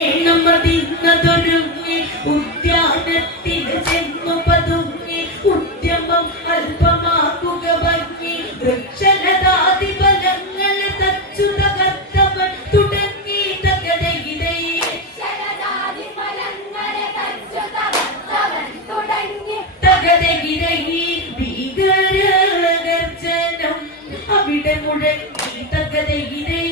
എണ്ണമതിന്നതൊരുങ്ങി ഉദ്യാനത്തിൽ ചെന്നു പതുങ്ങി ഉദ്യമം അല്പമാക്കുക ഭംഗി വൃക്ഷലതാതി ഫലങ്ങൾ തച്ചു തകർത്തവൻ തുടങ്ങി. തകതയിലേ തകതയിലേ ഭീകരഗർജനം അവിടെ മുഴങ്ങി. തകതയിലേ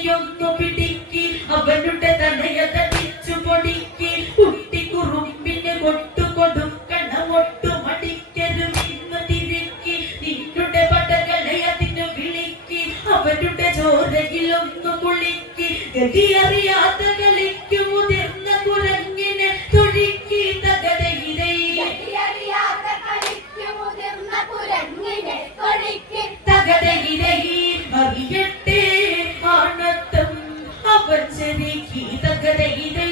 കാട്ടുകുരങ്ങിനെയൊന്നു പിടിക്കി. അവരുടെ തലയ തടിച്ചു പൊടിക്കി. കുട്ടി കുറുമ്പിന് കൊട്ടു കൊടുക്കണം ഒട്ടു മടിക്കരുമിന്ന് തിരുക്കി. നിന്നുടെ പടകളെ അതിന് വിളിക്കി. അവരുടെ കുളിക്കി. ഗതിയറിയാത്ത കളിക്കു മുതിർന്ന できいたくでいい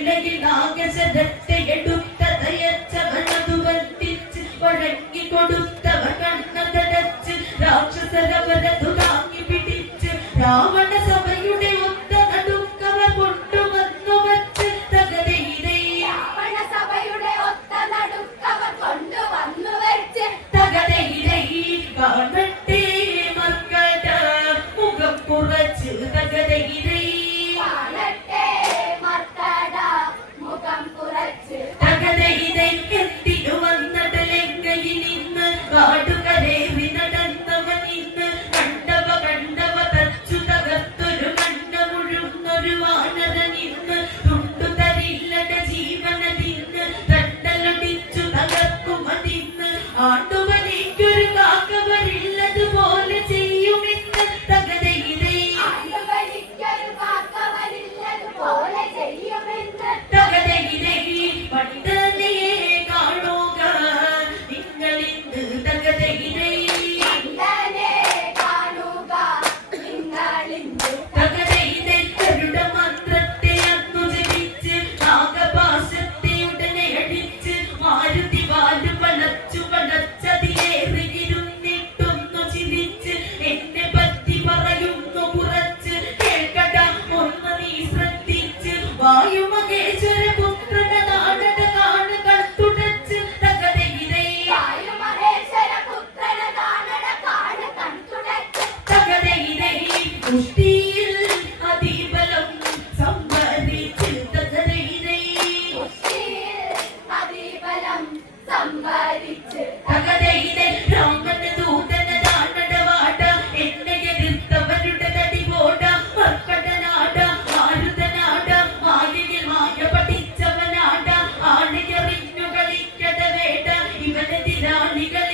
ആക്ഷണ എടുത്ത എടുത്തതയച്ചവനതു വർത്തിച്ച് വഴങ്ങി കൊടുത്തവ കണ്ണതടച്ച് രാക്ഷസരവരതു താങ്ങി പിടിച്ച് രാവണ വന്നതലെങ്കയിൽ നിന്ന് കാടുകരേറി ഇവനെതിരാളികൾ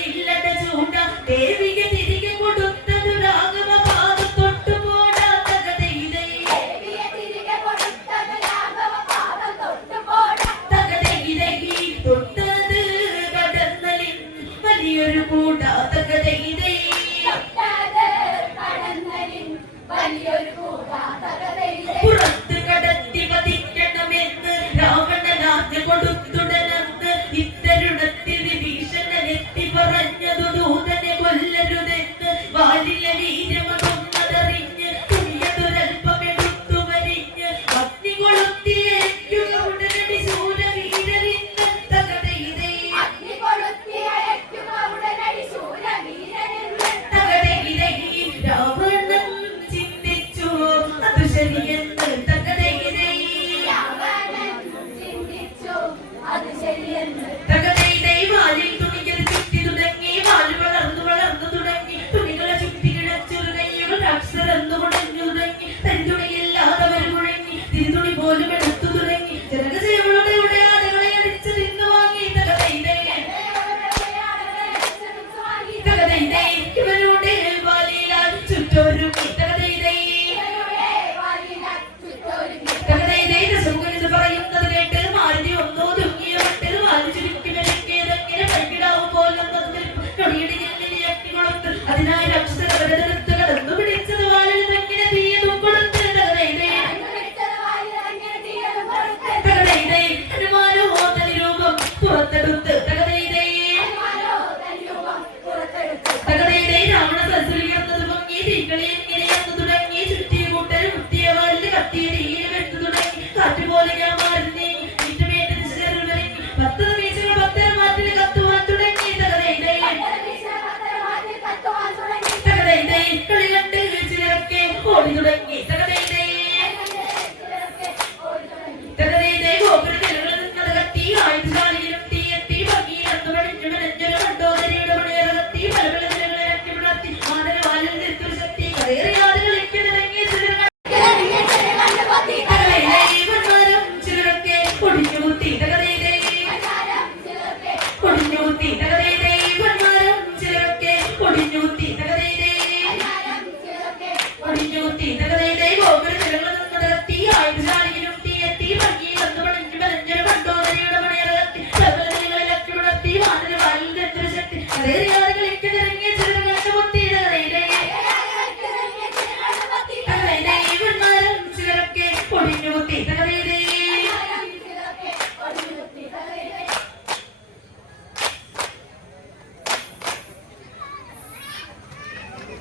തീക്കളിൽ ഇങ്ങനെയെന്ന് തുടങ്ങി ചുറ്റി കൂട്ടൽ കുത്തിയ വല്ല് കത്തിയ തീയിൽ വെത്തു തുടങ്ങി കാറ്റുപോലെ ഞാൻ മാറുന്നേ വിറ്റുമേറ്റ് തുടങ്ങി പത്ത് വീശകൾ പത്തര മാറ്റിൽ കത്തുവാൻ തുടങ്ങി. തകതൈ തകതൈ കളികണ്ട് വീഴ്ചയിലൊക്കെ ഓടി തുടങ്ങി.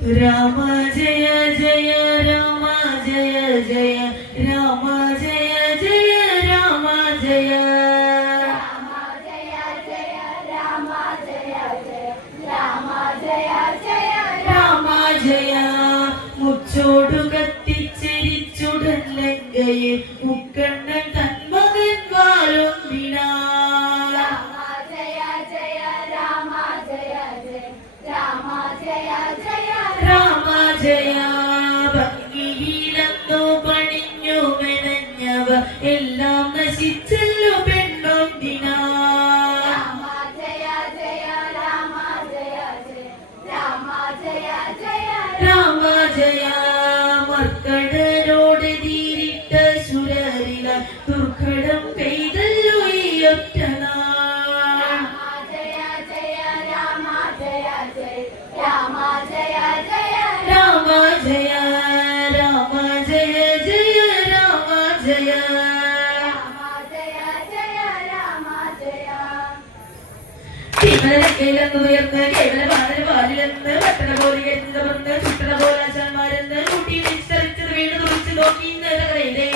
രാമ ജയ ജയ രാമ ജയ ജയ രാമ ജയ ജയ രാമ ജയ രാമ ജയ മുച്ചോടു കത്തിച്ചിരിച്ചുടൻ ലങ്കയെ മുക്കണ്ണ जया ഉയർന്ന് കേവല പാടൽ പാലിലെന്ന് പട്ടണ പോലെ കരുത്തമർന്ന് ചുട്ടണ പോലെ ആശാന്മാരെന്ന് കൂട്ടി തിരിച്ചറിച്ചത് വീണ്ടും തുറച്ച് നോക്കി തകടയിലേ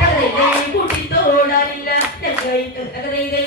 തകടയിലേ കൂട്ടി തോടാനില്ല തകടയിലേ